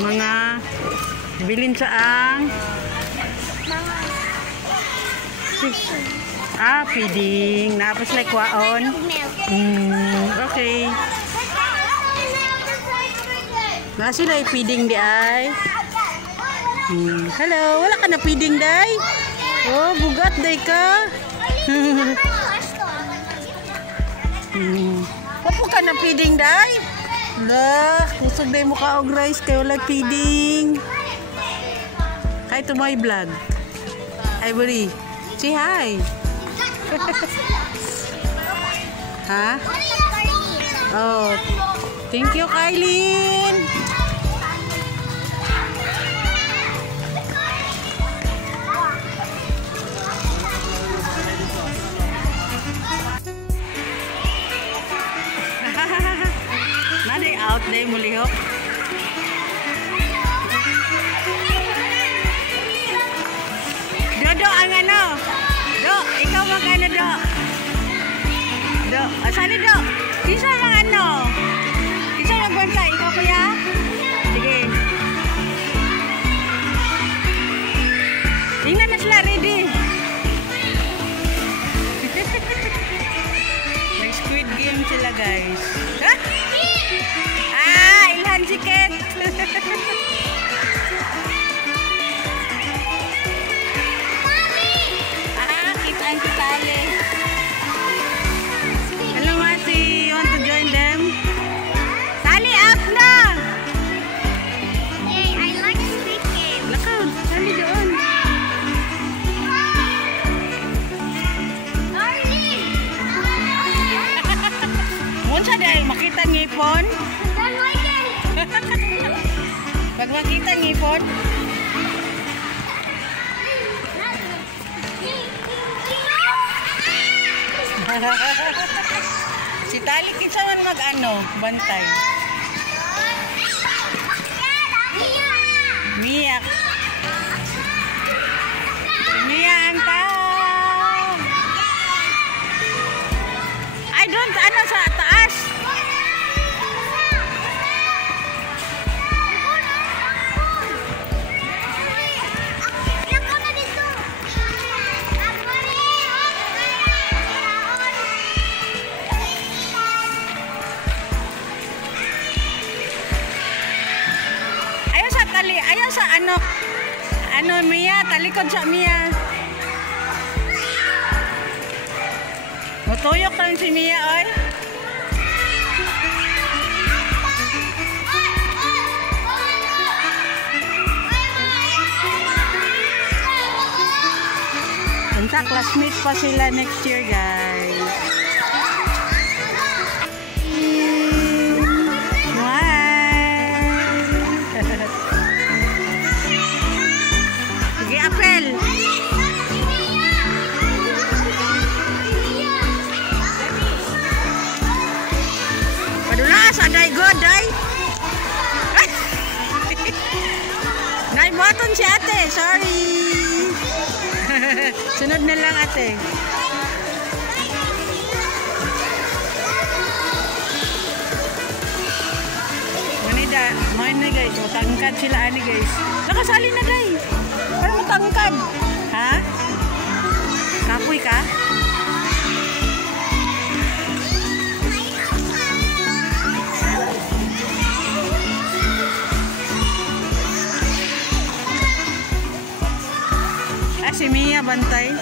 Mga bilin saang feeding. Napos like waon. Okay. Na sila feeding di ay. Hello, wala ka na feeding day? Oh, bugat day ka. Wapo ka na feeding day? Lah, kusog day mo ka og rice kay wala feeding. Hi to my vlog. Ivory, say hi. Ha? Oh, thank you, Kailin. Naday out day mulihok. Dodo ang ano? Do, ikaw magano do? Do, asali do? Isa ang ano? Isa ang bantay, ikaw kuya? Sige. Tingnan na sila ready. May Squid Game sila guys. Ilhan chicken. Kitaan si Tali. Hello Mati, you want to join them? Tali, up na! Hey, I like Squid Game. Lakaw, Tali doon. Munsa dahil makita ngipon? Pag makita ngipon? Si Tali kinsa man mag-ano, bantay. Mia. Mia ang tao. I don't ano sa taas. Ayaw sa ano Mia, talikod sa Mia. Matuyok lang si Mia oy. Punta classmate pa sila next year guys. Apel. Padulas, aday god, day. Naibuhaton si ate, sorry. Sunod na lang ate. Manida guys, matangkad sila ani guys. Nakasali na guys. Parang matangkad. Ha? Kapoy ka? Si Mia bantay.